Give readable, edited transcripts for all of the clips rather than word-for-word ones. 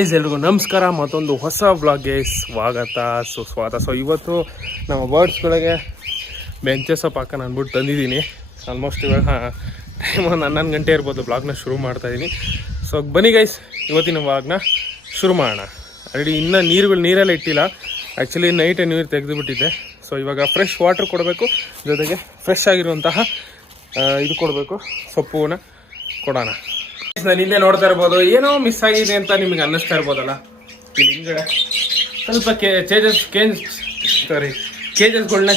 ಎಲ್ರಿಗೂ ನಮಸ್ಕಾರ, ಮತ್ತೊಂದು ಹೊಸ ವ್ಲಾಗ್ಗೆ ಸ್ವಾಗತ ಸುಸ್ವಾಗತ. ಸೊ ಇವತ್ತು ನಮ್ಮ ಬರ್ಡ್ಸ್ಗಳಿಗೆ ಬೆಂಚೆ ಸೊಪ್ಪು ಹಾಕೋಣ ಅಂದ್ಬಿಟ್ಟು ತಂದಿದ್ದೀನಿ. ಆಲ್ಮೋಸ್ಟ್ ಇವಾಗ ಟೈಮ್ ಒಂದು 11 ಗಂಟೆ ಇರ್ಬೋದು. ವ್ಲಾಗ್ನ ಶುರು ಮಾಡ್ತಾಯಿದ್ದೀನಿ. ಸೊ ಬನ್ನಿ ಗೈಸ್, ಇವತ್ತಿನ ವ್ಲಾಗ್ನ ಶುರು ಮಾಡೋಣ. ಆಲ್ರೆಡಿ ಇನ್ನೂ ನೀರೆಲ್ಲ ಇಟ್ಟಿಲ್ಲ. ಆ್ಯಕ್ಚುಲಿ ನೈಟೇ ನೀರು ತೆಗೆದುಬಿಟ್ಟಿದ್ದೆ. ಸೊ ಇವಾಗ ಫ್ರೆಶ್ ವಾಟ್ರ್ ಕೊಡಬೇಕು, ಜೊತೆಗೆ ಫ್ರೆಶ್ ಆಗಿರುವಂತಹ ಇದು ಕೊಡಬೇಕು, ಸೊಪ್ಪುನ ಕೊಡೋಣ. ನಾನು ಹಿಂದೆ ನೋಡ್ತಾ ಇರ್ಬೋದು, ಏನೋ ಮಿಸ್ ಆಗಿದೆ ಅಂತ ನಿಮಗೆ ಅನ್ನಿಸ್ತಾ ಇರ್ಬೋದಲ್ಲ. ಇಲ್ಲಿ ಹಿಂಗಡೆ ಸ್ವಲ್ಪ ಕೇಜಸ್ಗಳನ್ನ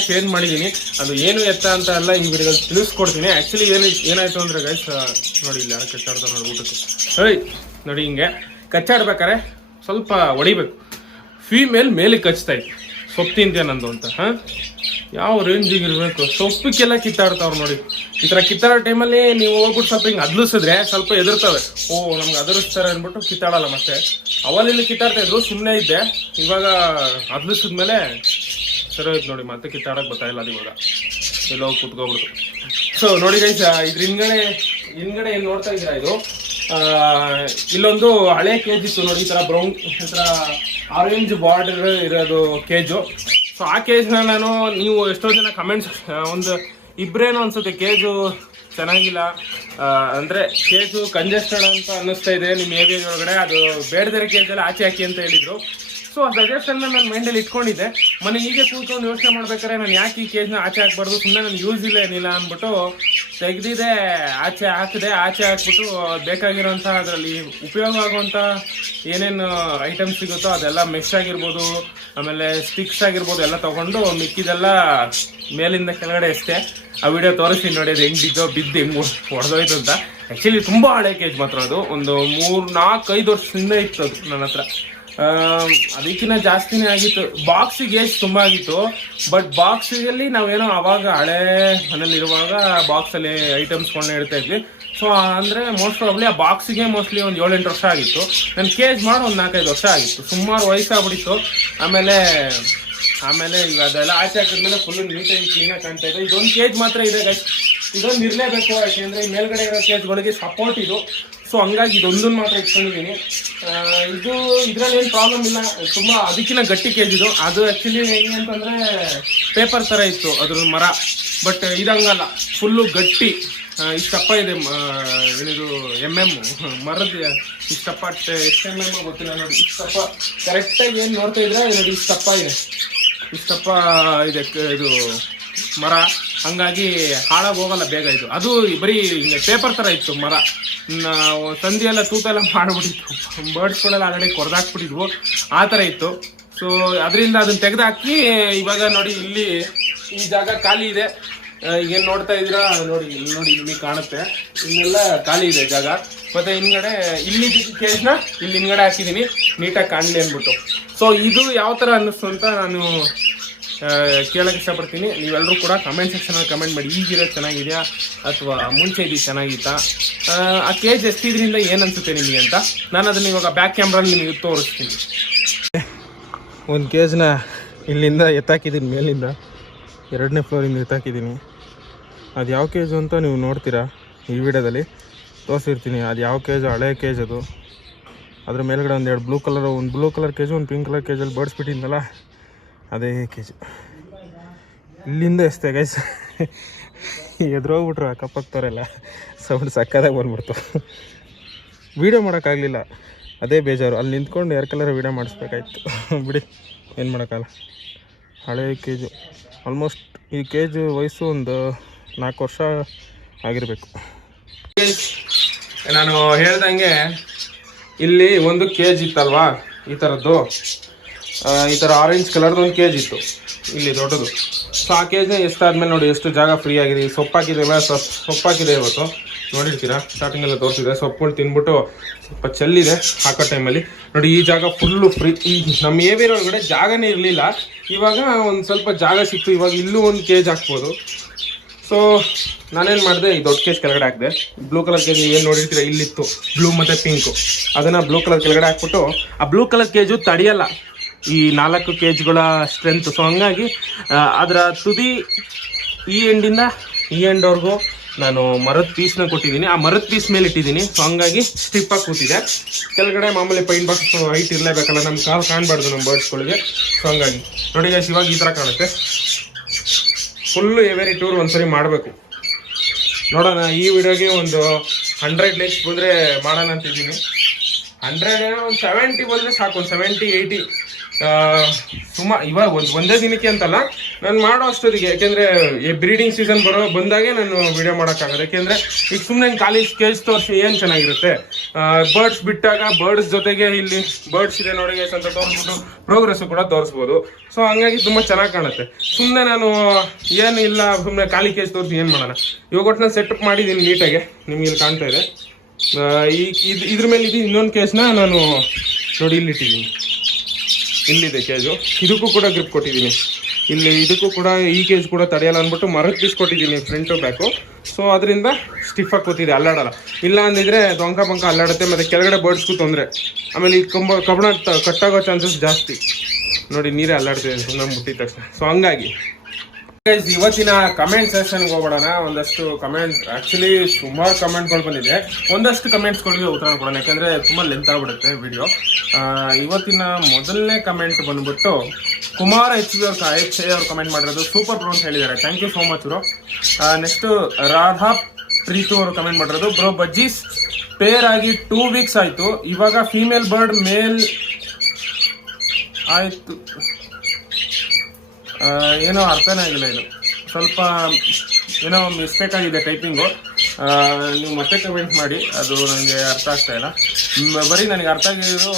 ಚೇಂಜ್ ಮಾಡಿದ್ದೀನಿ. ಅದು ಏನು ಎತ್ತ ಅಂತ ಎಲ್ಲ ಈ ವಿಡಿಯೋದಲ್ಲಿ ತಿಳಿಸ್ಕೊಡ್ತೀನಿ. ಆ್ಯಕ್ಚುಲಿ ಏನಾಯಿತು ಅಂದರೆ ಗೈಸ್, ನೋಡಿ ಇಲ್ಲಿ ಯಾರು ಕಚ್ಚಾಡ್ತಾರೆ ನೋಡಿ ಊಟಕ್ಕೆ. ನೋಡಿ ಹಿಂಗೆ ಕಚ್ಚಾಡ್ಬೇಕಾರೆ ಸ್ವಲ್ಪ ಹೊಡಿಬೇಕು. ಫೀಮೇಲ್ ಮೇಲೆ ಕಚ್ತಾಯಿತ್ತು, ಸೊಪ್ಪು ತಿಂತೇನಂದು ಅಂತ. ಯಾವ ರೇಂಜಿಗೆ ಇರಬೇಕು, ಸೊಪ್ಪಿಗೆಲ್ಲ ಕಿತ್ತಾಡ್ತಾವ್ರು ನೋಡಿ. ಈ ಥರ ಕಿತ್ತಾಡೋ ಟೈಮಲ್ಲಿ ನೀವು ಹೋಗ್ಬಿಟ್ಟು ಸ್ವಲ್ಪ ಹಿಂಗೆ ಅದ್ಲಿಸಿದ್ರೆ ಸ್ವಲ್ಪ ಎದುರ್ತವೆ. ನಮ್ಗೆ ಅದರಿಸ್ತಾರೆ ಅಂದ್ಬಿಟ್ಟು ಕಿತ್ತಾಡಲ್ಲ. ಮತ್ತೆ ಅವಲ್ಲಿ ಕಿತ್ತಾಡ್ತಾ ಇದ್ರು, ಸುಮ್ಮನೆ ಇದ್ದೆ. ಇವಾಗ ಅದ್ಲಿಸಿದ್ಮೇಲೆ ಸರಿ ಹೋಯ್ತು ನೋಡಿ, ಮತ್ತೆ ಕಿತ್ತಾಡಕ್ಕೆ ಗೊತ್ತಾಯಿಲ್ಲ. ಅದು ಇವಾಗ ಎಲ್ಲೋ ಕುತ್ಕೊಬಿಡ್ತು. ಸೊ ನೋಡಿ ಗೈಸ್, ಇದ್ರ ಹಿಂದ್ಗಡೆ ಏನು ನೋಡ್ತಾ ಇದ್ದೀರಾ, ಇದು ಇಲ್ಲೊಂದು ಹಳೆ ಕೇಜ್ ಇತ್ತು ನೋಡಿ. ಈ ಥರ ಬ್ರೌನ್, ಈ ಥರ ಆರೆಂಜ್ ಬಾರ್ಡರ್ ಇರೋದು ಕೇಜು. ಸೊ ಆ ಕೇಜ್ನ ನೀವು ಎಷ್ಟೋ ಜನ ಕಮೆಂಟ್ಸ್, ಒಂದು ಇಬ್ಬರೇನೋ ಅನ್ಸುತ್ತೆ ಕೇಜು ಚೆನ್ನಾಗಿಲ್ಲ ಅಂದರೆ ಕೇಜು ಕಂಜೆಸ್ಟೆಡ್ ಅಂತ ಅನ್ನಿಸ್ತಾ ಇದೆ ನಿಮ್ಮ ಏರಿಯಾ ಒಳಗಡೆ, ಅದು ಬೇಡದಿರೋ ಕೇಜಲ್ಲಿ ಆಚೆ ಹಾಕಿ ಅಂತ ಹೇಳಿದರು. ಸೊ ಆ ಸಜೆಷನ್ನ ನಾನು ಮೈಂಡಲ್ಲಿ ಇಟ್ಕೊಂಡಿದ್ದೆ. ಮನೆ ಹೀಗೆ ಕೂತ್ಕೊಂಡು ಯೋಚನೆ ಮಾಡ್ಬೇಕಾದ್ರೆ ನಾನು ಯಾಕೆ ಈ ಕೇಜ್ನ ಆಚೆ ಹಾಕ್ಬಾರ್ದು, ಸುಮ್ಮನೆ ನನಗೆ ಯೂಸ್ ಇಲ್ಲ ಏನಿಲ್ಲ ಅಂದ್ಬಿಟ್ಟು ತೆಗೆದಿದೆ, ಆಚೆ ಹಾಕ್ಬಿಟ್ಟು ಬೇಕಾಗಿರೋಂಥ ಅದರಲ್ಲಿ ಉಪಯೋಗ ಆಗುವಂಥ ಏನೇನು ಐಟಮ್ಸ್ ಸಿಗುತ್ತೋ ಅದೆಲ್ಲ ಮೆಶ್ ಆಗಿರ್ಬೋದು, ಆಮೇಲೆ ಸ್ಟಿಕ್ಸ್ ಆಗಿರ್ಬೋದು ಎಲ್ಲ ತೊಗೊಂಡು ಮಿಕ್ಕಿದೆಲ್ಲ ಮೇಲಿಂದ ಕೆಳಗಡೆ ಅಷ್ಟೇ. ಆ ವಿಡಿಯೋ ತೋರಿಸ್ತೀನಿ ನೋಡಿ, ಅದು ಬಿದ್ದು ಹೆಂಗೆ ಹೊಡೆದೋಯ್ತು ಅಂತ. ಆ್ಯಕ್ಚುಲಿ ತುಂಬ ಹಳೆ ಕೇಜ್ ಮಾತ್ರ ಅದು, ಒಂದು 3-4-5 ವರ್ಷದಿಂದ ಇತ್ತು ಅದು ನನ್ನ ಹತ್ರ. ಅದಕ್ಕಿಂತ ಜಾಸ್ತಿನೇ ಆಗಿತ್ತು. ಬಾಕ್ಸಿಗೆ ಏಜ್ ತುಂಬ ಆಗಿತ್ತು. ಬಟ್ ಬಾಕ್ಸಿಗಲ್ಲಿ ನಾವೇನೋ ಆವಾಗ ಹಳೆ ಮನೇಲಿರುವಾಗ ಬಾಕ್ಸಲ್ಲಿ ಐಟಮ್ಸ್ಗಳನ್ನ ಇಡ್ತಾ ಇದ್ವಿ. ಸೊ ಅಂದರೆ ಮೋಸ್ಟ್ ಪ್ರಾಬ್ಲಿ ಆ ಬಾಕ್ಸಿಗೆ ಮೋಸ್ಟ್ಲಿ ಒಂದು 7-8 ವರ್ಷ ಆಗಿತ್ತು. ನನ್ನ ಕೇಜ್ ಮಾಡಿ ಒಂದು 4-5 ವರ್ಷ ಆಗಿತ್ತು. ಸುಮಾರು ವಯಸ್ಸಾಗ್ಬಿಟ್ಟಿತ್ತು. ಆಮೇಲೆ ಈಗ ಅದೆಲ್ಲ ಆಚೆ ಹಾಕಿದ್ಮೇಲೆ ಫುಲ್ಲು ನೀಟಾಗಿ ಕ್ಲೀನಾಗಿ ಕಾಣ್ತಾ ಇದೆ. ಇದೊಂದು ಕೇಜ್ ಮಾತ್ರ ಇದೆ ಗೈಸ್, ಇದೊಂದು ಇರಲೇಬೇಕು. ಯಾಕೆಂದರೆ ಈ ಮೇಲ್ಗಡೆ ಇರೋ ಕೇಜ್ಗಳಿಗೆ ಸಪೋರ್ಟ್ ಇದು. ಸೊ ಹಂಗಾಗಿ ಇದೊಂದನ್ನು ಮಾತ್ರ ಇಟ್ಕೊಂಡಿದ್ದೀನಿ. ಇದರಲ್ಲಿ ಏನು ಪ್ರಾಬ್ಲಮ್ ಇಲ್ಲ, ತುಂಬ ಅದಕ್ಕಿಂತ ಗಟ್ಟಿ ಕೇಜ್ ಇದು. ಅದು ಆ್ಯಕ್ಚುಲಿ ಹೆಂಗೆ ಅಂತಂದರೆ ಪೇಪರ್ ಥರ ಇತ್ತು ಅದ್ರ ಮರ. ಬಟ್ ಇದಂಗಲ್ಲ, ಫುಲ್ಲು ಗಟ್ಟಿ. ಇಷ್ಟಪ್ಪ ಇದೆ ಏನಿದು ಮರದ ಇಷ್ಟಪ್ಪ, ಎಷ್ಟು ಗೊತ್ತಿಲ್ಲ ನೋಡಿ. ಇಷ್ಟಪ್ಪ ಕರೆಕ್ಟಾಗಿ ಏನು ನೋಡ್ತಾ ಇದ್ರೆ ನೋಡಿ, ಇಷ್ಟಪ್ಪ ಇದೆ ಇದು ಮರ. ಹಂಗಾಗಿ ಹಾಳಾಗಿ ಹೋಗಲ್ಲ ಬೇಗ ಇದು. ಅದು ಬರೀ ಹಿಂಗೆ ಪೇಪರ್ ಥರ ಇತ್ತು ಮರ. ಸಂಧಿಯೆಲ್ಲ ತೂತೆಲ್ಲ ಮಾಡಿಬಿಟ್ಟಿತ್ತು, ಬರ್ಡ್ಸ್ಗಳೆಲ್ಲ ಆಲ್ರೆಡಿ ಕೊರೆದಾಕ್ಬಿಟ್ಟಿದ್ವು, ಆ ಥರ ಇತ್ತು. ಸೊ ಅದರಿಂದ ಅದನ್ನು ತೆಗೆದಾಕಿ ಇವಾಗ ನೋಡಿ ಇಲ್ಲಿ ಈ ಜಾಗ ಖಾಲಿ ಇದೆ. ಈಗೇನು ನೋಡ್ತಾ ಇದ್ದೀರಾ ನೋಡಿ, ನಿಮಗೆ ಕಾಣುತ್ತೆ, ಇನ್ನೆಲ್ಲ ಖಾಲಿ ಇದೆ ಜಾಗ. ಮತ್ತು ಹಿಂದ್ಗಡೆ ಇಲ್ಲಿ ಕೇಜ್ನ ಇಲ್ಲಿ ಹಿಂದ್ಗಡೆ ಹಾಕಿದ್ದೀನಿ, ನೀಟಾಗಿ ಕಾಣಲಿ ಅಂದ್ಬಿಟ್ಟು. ಸೊ ಇದು ಯಾವ ಥರ ಅನ್ನಿಸ್ತು ಅಂತ ನಾನು ಕೇಳೋಕ್ಕೆ ಇಷ್ಟಪಡ್ತೀನಿ. ನೀವೆಲ್ಲರೂ ಕೂಡ ಕಮೆಂಟ್ ಸೆಕ್ಷನಲ್ಲಿ ಕಮೆಂಟ್ ಮಾಡಿ, ಈಗಿರೋದು ಚೆನ್ನಾಗಿದೆಯಾ ಅಥವಾ ಮುಂಚೆ ಇದು ಚೆನ್ನಾಗಿತ್ತಾ, ಆ ಕೇಜ್ ಎಷ್ಟಿದ್ರಿಂದ ಏನು ಅನಿಸುತ್ತೆ ನಿಮಗೆ ಅಂತ. ನಾನು ಅದನ್ನು ಇವಾಗ ಬ್ಯಾಕ್ ಕ್ಯಾಮ್ರಲ್ಲಿ ನಿಮಗೆ ತೋರಿಸ್ತೀನಿ. ಒಂದು ಕೇಜ್ನ ಇಲ್ಲಿಂದ ಎತ್ತಾಕಿದ್ದೀನಿ, ಮೇಲಿಂದ 2ನೇ ಫ್ಲೋರಿಂದ ಎತ್ತಾಕಿದ್ದೀನಿ. ಅದು ಯಾವ ಕೇಜು ಅಂತ ನೀವು ನೋಡ್ತೀರಾ, ಈ ವಿಡಿಯೋದಲ್ಲಿ ತೋರಿಸಿರ್ತೀನಿ. ಅದು ಯಾವ ಕೇಜು, ಹಳೆ ಕೇಜ್ ಅದು. ಅದ್ರ ಮೇಲ್ಗಡೆ ಒಂದು ಬ್ಲೂ ಕಲರ್ ಕೇಜು, ಒಂದು ಪಿಂಕ್ ಕಲರ್ ಕೇಜಲ್ಲಿ ಬಡಿಸ್ಬಿಟ್ಟಿದ್ನಲ್ಲ, ಅದೇ ಕೇಜು. ಇಲ್ಲಿಂದ ಎಷ್ಟೇ ಗೈಸ್, ಎದುರೋಗ್ಬಿಟ್ರು ಅಕ್ಕಪಕ್ಕದವರೆಲ್ಲ, ಸೌಂಡ್ ಸಕ್ಕದಾಗಿ ಬಂದ್ಬಿಡ್ತು. ವೀಡಿಯೋ ಮಾಡೋಕ್ಕಾಗಲಿಲ್ಲ, ಅದೇ ಬೇಜಾರು. ಅಲ್ಲಿ ನಿಂತ್ಕೊಂಡು 2 ಕಲರ್ ವೀಡಿಯೋ ಮಾಡಿಸ್ಬೇಕಾಯ್ತು. ಬಿಡಿ, ಏನು ಮಾಡೋಕ್ಕಲ್ಲ. ಹಳೆ ಕೇಜು, ಆಲ್ಮೋಸ್ಟ್ ಈ ಕೇಜು ವಯಸ್ಸು ಒಂದು 4 ವರ್ಷ ಆಗಿರಬೇಕು. ನಾನು ಹೇಳ್ದಂಗೆ ಇಲ್ಲಿ ಒಂದು ಕೇಜ್ ಇತ್ತಲ್ವಾ, ಈ ಥರದ್ದು, ಈ ಥರ ಆರೆಂಜ್ ಕಲರ್ದು ಒಂದು ಕೇಜ್ ಇತ್ತು ಇಲ್ಲಿ ದೊಡ್ಡದು. ಸೊ ಆ ಕೇಜ್ನ ಎಷ್ಟಾದ್ಮೇಲೆ ನೋಡಿ ಎಷ್ಟು ಜಾಗ ಫ್ರೀ ಆಗಿದೆ. ಈ ಸೊಪ್ಪಾಕಿದೆಲ್ಲ, ಸೊಪ್ಪಾಕಿದೆ ಇವತ್ತು ನೋಡಿರ್ತೀರಾ, ಸ್ಟಾರ್ಟಿಂಗೆಲ್ಲ ತೋರಿಸಿದೆ. ಸೊಪ್ಪುಗಳು ತಿಂದ್ಬಿಟ್ಟು ಸ್ವಲ್ಪ ಚೆಲ್ಲಿದೆ ಹಾಕೋ ಟೈಮಲ್ಲಿ ನೋಡಿ. ಈ ಜಾಗ ಫುಲ್ಲು ಫ್ರೀ. ಈ ನಮ್ಮ ಏರಿಯಾ ಒಳಗಡೆ ಜಾಗನೇ ಇರಲಿಲ್ಲ, ಇವಾಗ ಒಂದು ಸ್ವಲ್ಪ ಜಾಗ ಸಿಕ್ತು. ಇವಾಗ ಇಲ್ಲೂ ಒಂದು ಕೇಜ್ ಹಾಕ್ಬೋದು. ಸೊ ನಾನೇನು ಮಾಡಿದೆ, ಈ ದೊಡ್ಡ ಕೇಜ್ ಕೆಳಗಡೆ ಹಾಕಿದೆ. ಬ್ಲೂ ಕಲರ್ ಕೇಜ್ ಏನು ನೋಡಿರ್ತೀರ, ಇಲ್ಲಿತ್ತು ಬ್ಲೂ ಮತ್ತು ಪಿಂಕು, ಅದನ್ನು ಬ್ಲೂ ಕಲರ್ ಕೆಳಗಡೆ ಹಾಕ್ಬಿಟ್ಟು, ಆ ಬ್ಲೂ ಕಲರ್ ಕೇಜು ತಡೆಯಲ್ಲ ಈ 4 ಕೇಜ್ಗಳ ಸ್ಟ್ರೆಂತ್. ಸೊ ಹಂಗಾಗಿ ಅದರ ತುದಿ ಈ ಎಂಡಿಂದ ಈ ಎಂಡ್ವರೆಗೂ ನಾನು ಮರದ ಪೀಸ್ನ ಕೊಟ್ಟಿದ್ದೀನಿ, ಆ ಮರದ ಪೀಸ್ ಮೇಲೆ ಇಟ್ಟಿದ್ದೀನಿ. ಸೊ ಹಂಗಾಗಿ ಸ್ಟಿಪ್ ಆಗಿ ಕೂತಿದೆ. ಕೆಳಗಡೆ ಮಾಮೂಲಿ ಪೈಂಟ್ ಬಾಕ್ಸ್ ಹೈಟ್ ಇರಲೇಬೇಕಲ್ಲ, ನಮ್ಮ ಕಾಲು ಕಾಣಬಾರ್ದು ನಮ್ಮ ಬರ್ಡ್ಸ್ಗಳಿಗೆ. ಸೊ ಹಂಗಾಗಿ ನೋಡಿ ಗೈಸ್, ಇವಾಗ ಈ ಥರ ಕಾಣುತ್ತೆ. ಫುಲ್ಲು ಎವರಿ ಟೂರ್ ಒಂದ್ಸರಿ ಮಾಡಬೇಕು. ನೋಡೋಣ, ಈ ವಿಡಿಯೋಗೆ ಒಂದು 100 ಲೈಕ್ಸ್ ಬಂದರೆ ಮಾಡೋಣ ಅಂತಿದ್ದೀನಿ. 100 ಒಂದು 70 ಬಂದರೆ ಸಾಕು, ಒಂದು 70-80 ಇವಾಗ ಒಂದೇ ದಿನಕ್ಕೆ ಅಂತಲ್ಲ, ನಾನು ಮಾಡೋ ಅಷ್ಟೊತ್ತಿಗೆ. ಯಾಕೆಂದರೆ ಬ್ರೀಡಿಂಗ್ ಸೀಸನ್ ಬಂದಾಗೆ ನಾನು ವಿಡಿಯೋ ಮಾಡೋಕ್ಕಾಗೋದು. ಯಾಕೆಂದರೆ ಈಗ ಸುಮ್ಮನೆ ಖಾಲಿ ಕೇಜ್ ತೋರಿಸಿ ಏನು ಚೆನ್ನಾಗಿರುತ್ತೆ. ಬರ್ಡ್ಸ್ ಬಿಟ್ಟಾಗ ಬರ್ಡ್ಸ್ ಜೊತೆಗೆ ಇಲ್ಲಿ ಬರ್ಡ್ಸ್ ಇದೆ ನೋಡಿ ಅಂತ ತೋರಿಸ್ಬಿಟ್ಟು ಪ್ರೋಗ್ರೆಸ್ಸು ಕೂಡ ತೋರಿಸ್ಬೋದು. ಸೊ ಹಂಗಾಗಿ ತುಂಬ ಚೆನ್ನಾಗಿ ಕಾಣುತ್ತೆ. ಸುಮ್ಮನೆ ನಾನು ಏನಿಲ್ಲ ಸುಮ್ಮನೆ ಖಾಲಿ ಕೇಜ್ ತೋರಿಸಿ ಏನು ಮಾಡೋಣ. ಇವಾಗ ಒಟ್ಟು ನಾನು ಸೆಟಪ್ ಮಾಡಿದ್ದೀನಿ ನೀಟಾಗಿ, ನಿಮ್ಗೆ ಇಲ್ಲಿ ಕಾಣ್ತಾ ಇದೆ. ಇದ್ರ ಮೇಲೆ ಇದು ಇನ್ನೊಂದು ಕೇಸ್ನ ನಾನು ನೋಡಿ ಇಲ್ಲಿಟ್ಟಿದ್ದೀನಿ. ಇಲ್ಲಿದೆ ಕೇಜು, ಇದಕ್ಕೂ ಕೂಡ ಗ್ರಿಪ್ ಕೊಟ್ಟಿದ್ದೀನಿ. ಇಲ್ಲಿ ಇದಕ್ಕೂ ಕೂಡ ಈ ಕೇಜ್ ಕೂಡ ತಡೆಯಲ್ಲ ಅಂದ್ಬಿಟ್ಟು ಮರದ ಪೀಸ್ ಕೊಟ್ಟಿದ್ದೀನಿ ಫ್ರಂಟು ಬ್ಯಾಕು. ಸೊ ಅದರಿಂದ ಸ್ಟಿಫಾಗಿ ಕೂತಿದೆ, ಅಲ್ಲಾಡಲ್ಲ. ಇಲ್ಲ ಅಂದಿದ್ರೆ ದೊಂಕ ಬಂಕ ಅಲ್ಲಾಡುತ್ತೆ, ಮತ್ತು ಕೆಳಗಡೆ ಬರ್ಡ್ಸ್ಗೂ ತೊಂದರೆ. ಆಮೇಲೆ ಈ ಕಬ್ಬಣ ಕಟ್ಟಾಗೋ ಚಾನ್ಸಸ್ ಜಾಸ್ತಿ. ನೋಡಿ ನೀರೇ ಅಲ್ಲಾಡ್ತಿದೆ ಸುಮ್ಮನೆ ಮುಟ್ಟಿದ ತಕ್ಷಣ. ಸೊ ಹಂಗಾಗಿ ಇವತ್ತಿನ ಕಮೆಂಟ್ ಸೆಷನ್ಗೆ ಹೋಗೋಣ. ಒಂದಷ್ಟು ಕಮೆಂಟ್, ಆ್ಯಕ್ಚುಲಿ ಸುಮಾರು ಕಮೆಂಟ್ಗಳು ಬಂದಿದೆ. ಒಂದಷ್ಟು ಕಮೆಂಟ್ಸ್ಗಳಿಗೆ ಉತ್ತರ ಕೊಡೋಣ, ಯಾಕೆಂದರೆ ತುಂಬ ಲೆಂತ್ ಆಗ್ಬಿಡುತ್ತೆ ವಿಡಿಯೋ. ಇವತ್ತಿನ ಮೊದಲನೇ ಕಮೆಂಟ್ ಬಂದ್ಬಿಟ್ಟು ಕುಮಾರ್ HB ಅವ್ರು ಕಮೆಂಟ್ ಮಾಡಿರೋದು. ಸೂಪರ್ ಬ್ರೋ ಅಂತ ಹೇಳಿದ್ದಾರೆ, thank you so much bro. Next Radha Preethu ಅವರು ಕಮೆಂಟ್ ಮಾಡಿರೋದು. ಬ್ರೋ ಬಜ್ಜೀಸ್ ಪೇರ್ ಆಗಿ 2 ವೀಕ್ಸ್ ಆಯಿತು, ಇವಾಗ ಫೀಮೇಲ್ ಬರ್ಡ್ ಮೇಲ್ ಆಯಿತು. ಏನೋ ಅರ್ಥನೇ ಆಗಿಲ್ಲ, ಇದು ಸ್ವಲ್ಪ ಏನೋ ಮಿಸ್ಟೇಕ್ ಆಗಿದೆ ಟೈಪಿಂಗು. ನೀವು ಮತ್ತೆ ಕಮೆಂಟ್ ಮಾಡಿ, ಅದು ನನಗೆ ಅರ್ಥ ಆಗ್ತಾ ಇಲ್ಲ. ಬರೀ ನನಗೆ ಅರ್ಥ ಆಗಿದ್ದು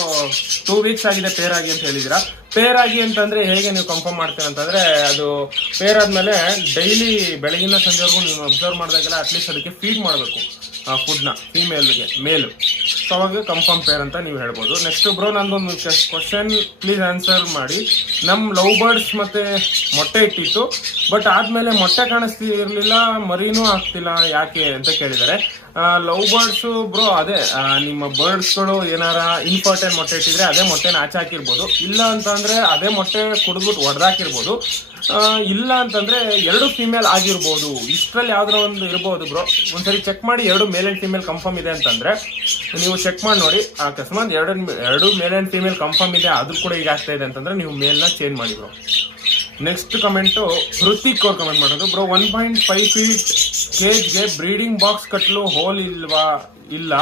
2 ವೀಕ್ಸ್ ಆಗಿದೆ ಪೇರ್ ಆಗಿ ಅಂತ ಹೇಳಿದ್ದೀರಾ. ಪೇರ್ ಆಗಿ ಅಂತಂದರೆ ಹೇಗೆ ನೀವು ಕನ್ಫರ್ಮ್ ಮಾಡ್ತೀರ ಅಂತಂದರೆ, ಅದು ಪೇರ್ ಆದಮೇಲೆ ಡೈಲಿ ಬೆಳಗಿನ ಸಂಜೆವರೆಗೂ ನೀವು ಅಬ್ಸರ್ವ್ ಮಾಡಿದಾಗೆಲ್ಲ ಅಟ್ಲೀಸ್ಟ್ ಅದಕ್ಕೆ ಫೀಡ್ ಮಾಡಬೇಕು ಫುಡ್ನ, ಫೀಮೇಲ್ಗೆ ಮೇಲು. ಸೊ ಅವಾಗ ಕನ್ಫರ್ಮ್ ಪೇರ್ ಅಂತ ನೀವು ಹೇಳ್ಬೋದು. ನೆಕ್ಸ್ಟ್ ಬ್ರೋ, ನಂದೊಂದು ಕ್ವಶನ್ ಪ್ಲೀಸ್ ಆನ್ಸರ್ ಮಾಡಿ. ನಮ್ಮ ಲವ್ ಬರ್ಡ್ಸ್ ಮತ್ತು ಮೊಟ್ಟೆ ಇಟ್ಟಿತ್ತು, ಬಟ್ ಆದಮೇಲೆ ಮೊಟ್ಟೆ ಕಾಣಿಸ್ತಿರಲಿಲ್ಲ, ಮರಿನೂ ಆಗ್ತಿಲ್ಲ, ಯಾಕೆ ಅಂತ ಕೇಳಿದ್ದಾರೆ. ಲವ್ ಬರ್ಡ್ಸು ಬ್ರೋ, ಅದೇ ನಿಮ್ಮ ಬರ್ಡ್ಸ್ಗಳು ಏನಾರ ಇನ್ಫರ್ಟೈನ್ ಮೊಟ್ಟೆ ಇಟ್ಟಿದ್ರೆ ಅದೇ ಮೊಟ್ಟೆನ ಆಚೆ ಹಾಕಿರ್ಬೋದು. ಇಲ್ಲ ಅಂತಂದರೆ ಅದೇ ಮೊಟ್ಟೆ ಕುಡಿದ್ಬಿಟ್ಟು ಹೊಡೆದಾಕಿರ್ಬೋದು. ಇಲ್ಲ ಅಂತಂದರೆ 2 ಫೀಮೇಲ್ ಆಗಿರ್ಬೋದು. ಇಷ್ಟರಲ್ಲಿ ಯಾವ್ದಾರ ಒಂದು ಇರ್ಬೋದು ಬ್ರೋ. ಒಂದ್ಸರಿ ಚೆಕ್ ಮಾಡಿ, 2 ಮೇಲ್ ಆ್ಯಂಡ್ ಫೀಮೇಲ್ ಕನ್ಫರ್ಮ್ ಇದೆ ಅಂತಂದರೆ ನೀವು ಚೆಕ್ ಮಾಡಿ ನೋಡಿ. ಅಕಸ್ಮಾತ್ 2 ಮೇಲ್ ಆ್ಯಂಡ್ ಫೀಮೇಲ್ ಕನ್ಫರ್ಮ್ ಇದೆ, ಅದು ಕೂಡ ಈಗ ಆಗ್ತಾ ಇದೆ ಅಂತಂದರೆ ನೀವು ಮೇಲ್ನ ಚೇಂಜ್ ಮಾಡಿ ಬ್ರೋ. ನೆಕ್ಸ್ಟ್ ಕಮೆಂಟು ಹೃತಿಕ್ ಅವ್ರು ಕಮೆಂಟ್ ಮಾಡೋದು. ಬ್ರೋ 1.5 ಫೀಟ್ ಕೇಜ್ಗೆ ಬ್ರೀಡಿಂಗ್ ಬಾಕ್ಸ್ ಕಟ್ಟಲು ಹೋಲ್ ಇಲ್ಲ,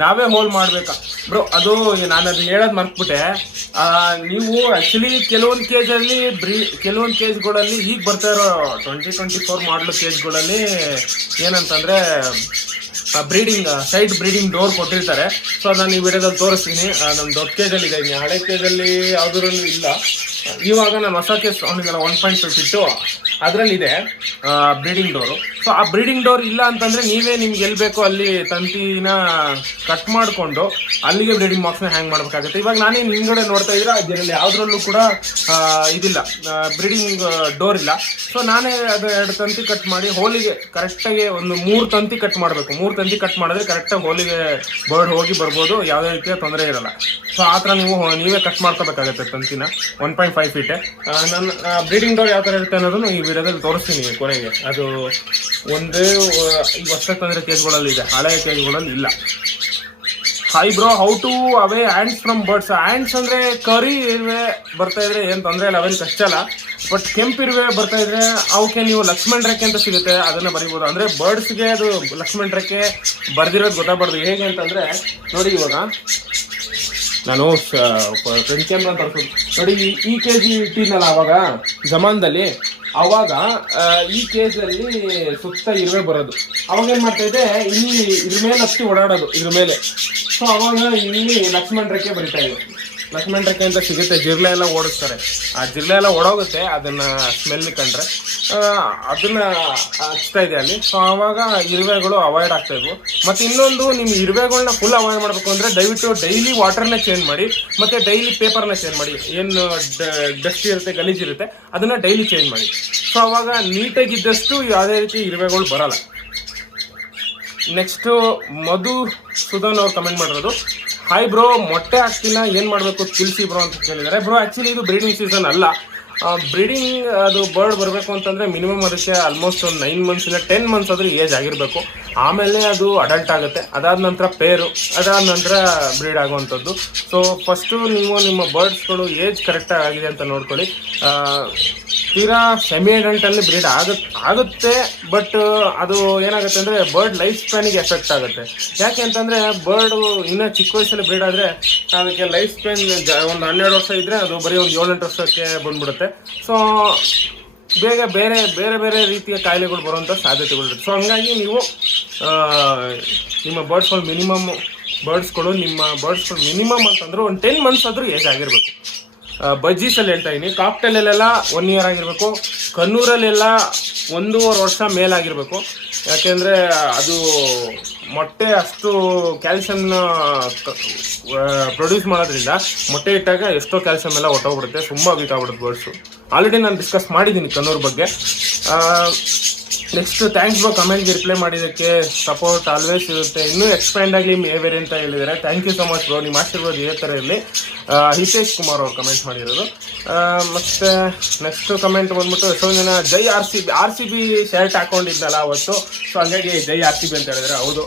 ನಾವೇ ಹೋಲ್ ಮಾಡಬೇಕಾ ಬ್ರೋ? ಅದು ನಾನು ಅದು ಹೇಳೋದು ಮರ್ತ್ಬಿಟ್ಟೆ. ನೀವು ಆ್ಯಕ್ಚುಲಿ ಕೆಲವೊಂದು ಕೇಜ್ಗಳಲ್ಲಿ ಈಗ ಬರ್ತಾ ಇರೋ 2024 ಮಾಡಲು ಕೇಜ್ಗಳಲ್ಲಿ ಏನಂತಂದರೆ ಸೈಡ್ ಬ್ರೀಡಿಂಗ್ ಡೋರ್ ಕೊಟ್ಟಿರ್ತಾರೆ. ಸೊ ಅದನ್ನು ಈ ವಿಡಿಯೋದಲ್ಲಿ ತೋರಿಸ್ತೀನಿ. ನಮ್ಮ ದೊಡ್ಡ ಕೇಜಲ್ಲಿ ಇದೆ, ಹಳೆ ಕೇಜಲ್ಲಿ ಯಾವುದರಲ್ಲೂ ಇಲ್ಲ. ಇವಾಗ ನಾನು ಹೊಸ ಕೇಸ್ ತೊಗೊಂಡಿದ್ದಲ್ಲ 1.5 ಇಟ್ಟು ಅದರಲ್ಲಿದೆ ಬ್ರೀಡಿಂಗ್ ಡೋರು. ಸೊ ಆ ಬ್ರೀಡಿಂಗ್ ಡೋರ್ ಇಲ್ಲ ಅಂತಂದರೆ ನೀವೇ ನಿಮ್ಗೆ ಎಲ್ಲಿ ಬೇಕೋ ಅಲ್ಲಿ ತಂತಿನ ಕಟ್ ಮಾಡಿಕೊಂಡು ಅಲ್ಲಿಗೆ ಬ್ರೀಡಿಂಗ್ ಬಾಕ್ಸ್ನ ಹ್ಯಾಂಗ್ ಮಾಡಬೇಕಾಗುತ್ತೆ. ಇವಾಗ ನಾನೇನು ಹಿಂದ್ಗಡೆ ನೋಡ್ತಾ ಇದ್ರೆ ಅದರಲ್ಲಿ ಯಾವುದ್ರಲ್ಲೂ ಕೂಡ ಇದಿಲ್ಲ, ಬ್ರೀಡಿಂಗ್ ಡೋರ್ ಇಲ್ಲ. ಸೊ ನಾನೇ ಅದು 2 ತಂತಿ ಕಟ್ ಮಾಡಿ ಹೋಲಿಗೆ ಕರೆಕ್ಟಾಗಿ ಒಂದು 3 ತಂತಿ ಕಟ್ ಮಾಡಬೇಕು. 3 ತಂತಿ ಕಟ್ ಮಾಡಿದ್ರೆ ಕರೆಕ್ಟಾಗಿ ಹೋಲಿಗೆ ಬರ್ಡ್ ಹೋಗಿ ಬರ್ಬೋದು, ಯಾವುದೇ ರೀತಿಯ ತೊಂದರೆ ಇರಲ್ಲ. ಸೊ ಆ ಥರ ನೀವೇ ಕಟ್ ಮಾಡ್ಕೋಬೇಕಾಗತ್ತೆ ತಂತಿನ. 1.5 ಫೀಟೆ ನನ್ನ ಬ್ರೀಡಿಂಗ್ ಡೋರ್ ಯಾವ ಥರ ಇರುತ್ತೆ ಅನ್ನೋದನ್ನು ಈ ವಿಡಿಯೋದಲ್ಲಿ ತೋರಿಸ್ತೀನಿ ಕೊನೆಗೆ. ಅದು ಒಂದೇ ಈಗ ಹೊಸದಾಗಿ ತಂದರೆ ಕೇಜ್ಗಳಲ್ಲಿ ಇದೆ, ಹಳೆಯ ಕೇಜ್ಗಳಲ್ಲಿ ಇಲ್ಲ. Hi bro, how to away ants from birds? Ants ಅಂದರೆ ಕರಿ ಇರುವೆ ಬರ್ತಾ ಇದ್ರೆ ಏನು ತೊಂದರೆ ಇಲ್ಲ, ಅವೇನು ಕಷ್ಟ ಅಲ್ಲ. ಬಟ್ ಕೆಂಪಿರುವೆ ಬರ್ತಾ ಇದ್ರೆ ಅವಕ್ಕೆ ನೀವು ಲಕ್ಷ್ಮಣ್ ರೆಕ್ಕೆ ಅಂತ ಸಿಗುತ್ತೆ, ಅದನ್ನು ಬರಿಬೋದು. ಅಂದರೆ ಬರ್ಡ್ಸ್ಗೆ ಅದು ಲಕ್ಷ್ಮಣ್ ರೆಕ್ಕೆ ಬರ್ದಿರೋದು ಗೊತ್ತಾಗ್ಬಾರ್ದು. ಹೇಗೆ ಅಂತಂದರೆ ನೋಡಿ, ಇವಾಗ ನಾನು ಫ್ರಂಟ್ ಕ್ಯಾಮ್ರಾ ತರಿಸೋದು ನೋಡಿ. ಈ KG ಇಟ್ಟಿದ್ನಲ್ಲ ಅವಾಗ ಜಮಾನ್ದಲ್ಲಿ, ಅವಾಗ ಈ ಕೇಜಲ್ಲಿ ಸುತ್ತ ಇರುವೆ ಬರೋದು. ಅವಾಗ ಏನು ಮಾಡ್ತಾಯಿದ್ದೆ, ಇಲ್ಲಿ ಇದ್ರ ಮೇಲೆ ಹತ್ತಿ ಓಡಾಡೋದು, ಇದ್ರ ಮೇಲೆ. ಸೊ ಅವಾಗ ಇಲ್ಲಿ ಲಕ್ಷ್ಮಣ್ ರೆಕ್ಕೆ ಬರಿತಾ ಇದೆ. ಲಕ್ಷ್ಮಣ್ ರೆಕ್ಕೆ ಅಂತ ಸಿಗುತ್ತೆ, ಜಿರ್ಲೆ ಎಲ್ಲ ಓಡಿಸ್ತಾರೆ. ಆ ಜಿರ್ಲೆ ಎಲ್ಲ ಓಡೋಗುತ್ತೆ, ಅದನ್ನು ಸ್ಮೆಲ್ ಕಂಡ್ರೆ ಅದನ್ನು ಹಚ್ತಾ ಇದೆ ಅಲ್ಲಿ. ಸೊ ಆವಾಗ ಇರುವೆಗಳು ಅವಾಯ್ಡ್ ಆಗ್ತಾ ಇದ್ವು. ಮತ್ತು ಇನ್ನೊಂದು, ನಿಮ್ಮ ಇರುವೆಗಳನ್ನ ಫುಲ್ ಅವಾಯ್ಡ್ ಮಾಡಬೇಕು ಅಂದರೆ ದಯವಿಟ್ಟು ಡೈಲಿ ವಾಟರ್ನ ಚೇಂಜ್ ಮಾಡಿ, ಮತ್ತು ಡೈಲಿ ಪೇಪರ್ನ ಚೇಂಜ್ ಮಾಡಿ. ಏನು ಡಸ್ಟ್ ಇರುತ್ತೆ, ಗಲೀಜಿರುತ್ತೆ, ಅದನ್ನು ಡೈಲಿ ಚೇಂಜ್ ಮಾಡಿ. ಸೊ ಆವಾಗ ನೀಟಾಗಿದ್ದಷ್ಟು ಯಾವುದೇ ರೀತಿ ಇರುವೆಗಳು ಬರಲ್ಲ. ನೆಕ್ಸ್ಟು ಮಧುಸೂದನ್ ಅವ್ರು ಕಮೆಂಟ್ ಮಾಡಿರೋದು. ಹಾಯ್ ಬ್ರೋ, ಮೊಟ್ಟೆ ಹಾಕ್ತಿಲ್ಲ, ಏನು ಮಾಡಬೇಕು ತಿಳಿಸಿ ಬ್ರೋ ಅಂತ ಕೇಳಿದ್ದಾರೆ. ಬ್ರೋ ಆ್ಯಕ್ಚುಲಿ ಇದು ಬ್ರೀಡಿಂಗ್ ಸೀಸನ್ ಅಲ್ಲ, ಬ್ರೀಡಿಂಗ್ ಅದು ಬರ್ಡ್ ಬರಬೇಕು ಅಂತಂದರೆ ಮಿನಿಮಮ್ ಅದಕ್ಕೆ ಆಲ್ಮೋಸ್ಟ್ ಒಂದು 9 ಮಂತ್ಸ್ ಇಲ್ಲ 10 ಮಂತ್ಸ್ ಆದರೂ ಏಜ್ ಆಗಿರಬೇಕು. ಆಮೇಲೆ ಅದು ಅಡಲ್ಟ್ ಆಗುತ್ತೆ. ಅದಾದ ನಂತರ ಪೇರು, ಅದಾದ ನಂತರ ಬ್ರೀಡ್ ಆಗುವಂಥದ್ದು. ಸೊ ಫಸ್ಟು ನೀವು ನಿಮ್ಮ ಬರ್ಡ್ಸ್ಗಳು ಏಜ್ ಕರೆಕ್ಟಾಗಿ ಆಗಿದೆ ಅಂತ ನೋಡ್ಕೊಳ್ಳಿ. ತೀರಾ ಸೆಮಿ ಅಡಲ್ಟಲ್ಲಿ ಬ್ರೀಡ್ ಆಗುತ್ತೆ, ಬಟ್ ಅದು ಏನಾಗುತ್ತೆ ಅಂದರೆ ಬರ್ಡ್ ಲೈಫ್ ಸ್ಪ್ಯಾನಿಗೆ ಎಫೆಕ್ಟ್ ಆಗುತ್ತೆ. ಯಾಕೆ ಅಂತಂದರೆ ಬರ್ಡು ಇನ್ನೂ ಚಿಕ್ಕ ವಯಸ್ಸಲ್ಲಿ ಬ್ರೀಡ್ ಆದರೆ ಅದಕ್ಕೆ ಲೈಫ್ ಸ್ಪ್ಯಾನ್ ಒಂದು 12 ವರ್ಷ ಇದ್ದರೆ ಅದು ಬರೀ ಒಂದು 7-8 ವರ್ಷಕ್ಕೆ ಬಂದ್ಬಿಡುತ್ತೆ. ಸೊ ಬೇಗ ಬೇರೆ ರೀತಿಯ ಕಾಯಿಲೆಗಳು ಬರುವಂಥ ಸಾಧ್ಯತೆಗಳಿರುತ್ತೆ. ಸೊ ಹಂಗಾಗಿ ನೀವು ನಿಮ್ಮ ಬರ್ಡ್ಸ್ಗಳು ಮಿನಿಮಮ್ ಅಂತಂದ್ರೆ ಒಂದು 10 ಮಂತ್ಸ್ ಆದರೂ ಏಜ್ ಆಗಿರಬೇಕು. ಬಜ್ಜೀಸಲ್ಲಿ ಹೇಳ್ತಾ ಇದ್ದೀನಿ. ಕಾಕ್ಟೆಲಲ್ಲೆಲ್ಲ 1 ಇಯರ್ ಆಗಿರಬೇಕು. ಕನ್ನೂರಲ್ಲೆಲ್ಲ 1.5 ವರ್ಷ ಮೇಲಾಗಿರಬೇಕು. ಯಾಕೆಂದರೆ ಅದು ಮೊಟ್ಟೆ ಅಷ್ಟು ಕ್ಯಾಲ್ಸಿಯಮ್ನ ಪ್ರೊಡ್ಯೂಸ್ ಮಾಡೋದ್ರಿಂದ ಮೊಟ್ಟೆ ಇಟ್ಟಾಗ ಎಷ್ಟೋ ಕ್ಯಾಲ್ಸಿಯಮ್ ಎಲ್ಲ ಹೊಟ್ಟೋಗ್ಬಿಡುತ್ತೆ, ತುಂಬ ವೀಕ್ ಆಗ್ಬಿಡುತ್ತೆ ಬರ್ಡ್ಸು. ಆಲ್ರೆಡಿ ನಾನು ಡಿಸ್ಕಸ್ ಮಾಡಿದ್ದೀನಿ ಕನ್ನೂರ್ ಬಗ್ಗೆ. ನೆಕ್ಸ್ಟ್ ಥ್ಯಾಂಕ್ಸ್ ಬ್ರೋ, ಕಮೆಂಟ್ಗೆ ರಿಪ್ಲೈ ಮಾಡಿದ್ದಕ್ಕೆ. ಸಪೋರ್ಟ್ ಆಲ್ವೇಸ್ ಇರುತ್ತೆ, ಇನ್ನೂ ಎಕ್ಸ್ಪ್ಯಾಂಡ್ ಆಗಲಿ ಬೇರೆ ಅಂತ ಹೇಳಿದ್ದಾರೆ. Thank you so much bro, ನಿಮ್ಮ ಆಶೀರ್ವಾದ ಇದೇ ಥರ ಇರಲಿ. ಹಿತೇಶ್ ಕುಮಾರ್ ಅವರು ಕಮೆಂಟ್ ಮಾಡಿರೋದು. ಮತ್ತು ನೆಕ್ಸ್ಟ್ ಕಮೆಂಟ್ ಬಂದ್ಬಿಟ್ಟು ಎಷ್ಟೊಂದು ಜನ ಜೈ RCB ಶರ್ಟ್ ಹಾಕೊಂಡಿದ್ನಲ್ಲ ಅವತ್ತು, ಸೊ ಹಂಗಾಗಿ ಜೈ RCB ಅಂತ ಹೇಳಿದ್ರೆ. ಹೌದು,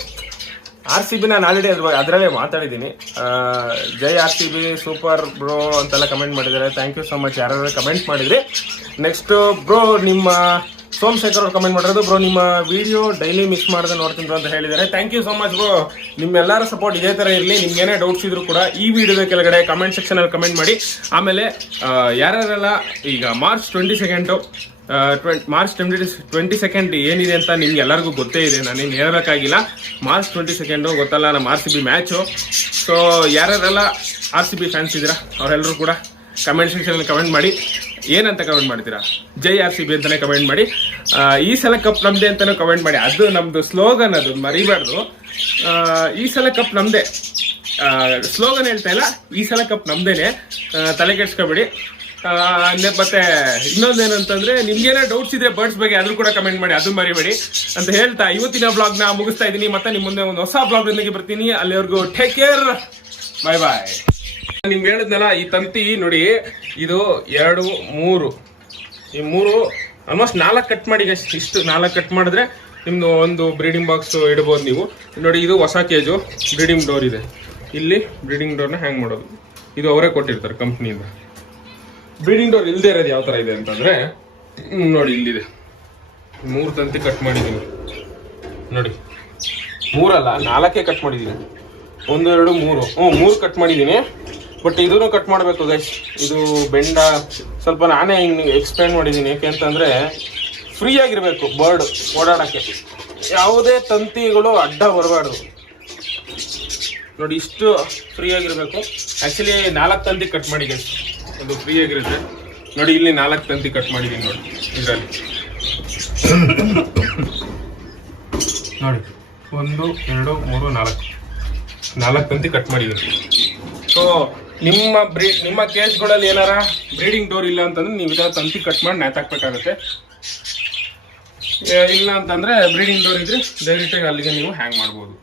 RCB ನಾನು ಆಲ್ರೆಡಿ ಅದರಲ್ಲೇ ಮಾತಾಡಿದ್ದೀನಿ. ಜೈ RCB ಸೂಪರ್ ಬ್ರೋ ಅಂತೆಲ್ಲ ಕಮೆಂಟ್ ಮಾಡಿದ್ದಾರೆ. ಥ್ಯಾಂಕ್ ಯು ಸೊ ಮಚ್ ಯಾರು ಕಮೆಂಟ್ ಮಾಡಿದ್ರಿ. ನೆಕ್ಸ್ಟ್ ಬ್ರೋ, ನಿಮ್ಮ ಸೋಮಶೇಖರ್ ಅವ್ರು ಕಮೆಂಟ್ ಮಾಡಿರೋದು. ಬ್ರೋ, ನಿಮ್ಮ ವಿಡಿಯೋ ಡೈಲಿ ಮಿಸ್ ಮಾಡಿದ್ರೆ ನೋಡ್ತೀನಿ ಬ್ರೋ ಅಂತ ಹೇಳಿದ್ದಾರೆ. Thank you so much bro, ನಿಮ್ಮೆಲ್ಲರ ಸಪೋರ್ಟ್ ಇದೇ ಥರ ಇರಲಿ. ನಿಮ್ಗೇನೇ ಡೌಟ್ಸ್ ಇದ್ರು ಕೂಡ ಈ ವಿಡಿಯೋದ ಕೆಳಗಡೆ ಕಮೆಂಟ್ ಸೆಕ್ಷನಲ್ಲಿ ಕಮೆಂಟ್ ಮಾಡಿ. ಆಮೇಲೆ ಯಾರ್ಯಾರೆಲ್ಲ ಈಗ ಮಾರ್ಚ್ 22 ಏನಿದೆ ಅಂತ ನಿಮ್ಗೆ ಎಲ್ಲರಿಗೂ ಗೊತ್ತೇ ಇದೆ, ನಾನೇನು ಹೇಳಬೇಕಾಗಿಲ್ಲ. ಮಾರ್ಚ್ 22 ಗೊತ್ತಲ್ಲ, ನಮ್ಮ RCB ಮ್ಯಾಚು. ಸೊ ಯಾರ್ಯಾರೆಲ್ಲ RCB ಫ್ಯಾನ್ಸ್ ಇದ್ದೀರಾ ಅವರೆಲ್ಲರೂ ಕೂಡ ಕಮೆಂಟ್ ಸೆಕ್ಷನಲ್ಲಿ ಕಮೆಂಟ್ ಮಾಡಿ. ಏನಂತ ಕಮೆಂಟ್ ಮಾಡ್ತೀರಾ? ಜೈ RCB ಅಂತಲೇ ಕಮೆಂಟ್ ಮಾಡಿ. ಈ ಸಲ ಕಪ್ ನಮ್ಮದೇ ಅಂತಲೂ ಕಮೆಂಟ್ ಮಾಡಿ. ಅದು ನಮ್ಮದು ಸ್ಲೋಗನ್, ಅದು ಮರಿಬಾರ್ದು. ಈ ಸಲ ಕಪ್ ನಮ್ಮದೇ ಸ್ಲೋಗನ್ ಹೇಳ್ತಾ ಇಲ್ಲ, ಈ ಸಲ ಕಪ್ ನಮ್ಮದೇನೆ, ತಲೆ ಕೆಡ್ಸ್ಕೊಬೇಡಿ. ಮತ್ತೆ ಇನ್ನೊಂದೇನಂತಂದ್ರೆ, ನಿಮ್ಗೇನೋ ಡೌಟ್ಸ್ ಇದೆ ಬರ್ಡ್ಸ್ ಬಗ್ಗೆ ಅದ್ರೂ ಕೂಡ ಕಮೆಂಟ್ ಮಾಡಿ, ಅದು ಮರಿಬೇಡಿ ಅಂತ ಹೇಳ್ತಾ ಇವತ್ತಿನ ಬ್ಲಾಗ್ನ ಮುಗಿಸ್ತಾ ಇದ್ದೀನಿ. ಮತ್ತೆ ನಿಮ್ಮ ಮುಂದೆ ಒಂದು ಹೊಸ ಬ್ಲಾಗ್ ಜೊತೆಗೆ ಬರ್ತೀನಿ. ಅಲ್ಲಿವರೆಗೂ ಟೇಕ್ ಕೇರ್, ಬಾಯ್ ಬಾಯ್. ನಿಮ್ಗೆ ಹೇಳಿದ್ನಲ್ಲ, ಈ ತಂತಿ ನೋಡಿ, ಇದು 2, 3 ಈ 3 ಆಲ್ಮೋಸ್ಟ್ 4 ಕಟ್ ಮಾಡಿ. ಇಷ್ಟು 4 ಕಟ್ ಮಾಡಿದ್ರೆ ನಿಮ್ದು ಒಂದು ಬ್ರೀಡಿಂಗ್ ಬಾಕ್ಸ್ ಇಡ್ಬೋದು ನೀವು. ನೋಡಿ, ಇದು ಹೊಸ ಕೇಜು, ಬ್ರೀಡಿಂಗ್ ಡೋರ್ ಇದೆ. ಇಲ್ಲಿ ಬ್ರೀಡಿಂಗ್ ಡೋರ್ನ ಹ್ಯಾಂಗ್ ಮಾಡೋದು, ಇದು ಅವರೇ ಕೊಟ್ಟಿರ್ತಾರೆ ಕಂಪ್ನಿಯಿಂದ. ಬ್ರೀಡಿಂಗ್ ಡೋರ್ ಇಲ್ಲದೆ ಇರೋದು ಯಾವ ಥರ ಇದೆ ಅಂತಂದರೆ, ನೋಡಿ ಇಲ್ಲಿದೆ 3 ತಂತಿ ಕಟ್ ಮಾಡಿದ್ದೀನಿ. ನೋಡಿ 3 ಅಲ್ಲ 4 ಕಟ್ ಮಾಡಿದ್ದೀನಿ. 1, 2, 3 3 ಕಟ್ ಮಾಡಿದ್ದೀನಿ. ಬಟ್ ಇದನ್ನು ಕಟ್ ಮಾಡಬೇಕು ಗೈಸ್. ಇದು ಬೆಂಡ ಸ್ವಲ್ಪ ನಾನೇ ಹಿಂಗೆ ಎಕ್ಸ್ಪ್ಲೇನ್ ಮಾಡಿದ್ದೀನಿ. ಯಾಕೆ ಅಂತಂದರೆ ಫ್ರೀ ಆಗಿರಬೇಕು ಬರ್ಡ್ ಓಡಾಡೋಕ್ಕೆ, ಯಾವುದೇ ತಂತಿಗಳು ಅಡ್ಡ ಬರಬಾರ್ದು. ನೋಡಿ, ಇಷ್ಟು ಫ್ರೀ ಆಗಿರಬೇಕು. ಆ್ಯಕ್ಚುಲಿ 4 ತಂತಿ ಕಟ್ ಮಾಡಿ ಗೈಸ್, ಅದು ಫ್ರೀ ಆಗಿರುತ್ತೆ. ನೋಡಿ, ಇಲ್ಲಿ 4 ತಂತಿ ಕಟ್ ಮಾಡಿದ್ದೀನಿ. ನೋಡಿ ಇದರಲ್ಲಿ ನೋಡಿ 1, 2, 3, 4 ತಂತಿ ಕಟ್ ಮಾಡಿದ್ದೀನಿ. ಸೊ ನಿಮ್ಮ ಕೇಸ್ಗಳಲ್ಲಿ ಏನಾರ ಬ್ರೀಡಿಂಗ್ ಡೋರ್ ಇಲ್ಲ ಅಂತಂದ್ರೆ ನೀವು ಇದರ ತಂತಿ ಕಟ್ ಮಾಡಿ ನೇತಾಕ್ಬೇಕಾಗುತ್ತೆ. ಇಲ್ಲ ಅಂತಂದ್ರೆ ಬ್ರೀಡಿಂಗ್ ಡೋರ್ ಇದ್ರೆ ಡೈರೆಕ್ಟಾಗಿ ಅಲ್ಲಿಗೆ ನೀವು ಹ್ಯಾಂಗ್ ಮಾಡ್ಬೋದು.